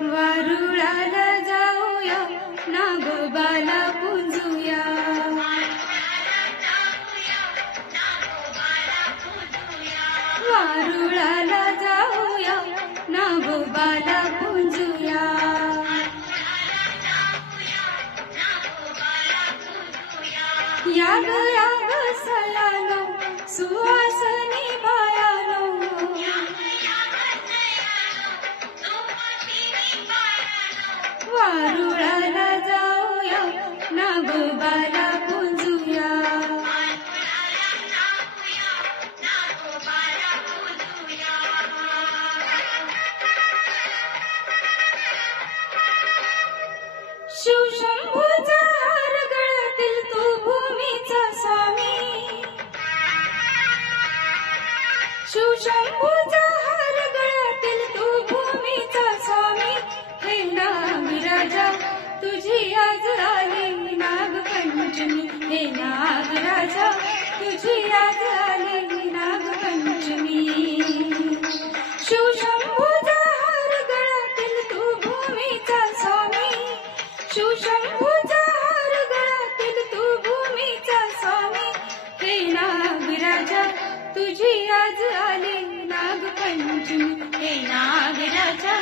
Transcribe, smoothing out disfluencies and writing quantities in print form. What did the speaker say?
वारुळाला जाऊया नागोबाला पूजूया. वारुळाला जाऊया नागोबाला पूजूया. याग याग सयानो सुवासनी बायानो. वारुळाला जाऊया नागोबाला पूजूया. शिवशंभूचा हार गळ्यातील तू भूमीचा स्वामी. शिवशंभूचा हार गळ्यातील तू भूमीचा स्वामी. हे नागराजा तुझी आज आली नागपंचमी. हे नागराजा तुझी आज आली नागपंचमी. शिवशंभूचा हार गळ्यातील तू भूमीचा स्वामी. शिवशंभूचा हार गळ्यातील तू भूमीचा स्वामी. हे नागराजा तुझी आज आली नागपंचमी. हे नागराजा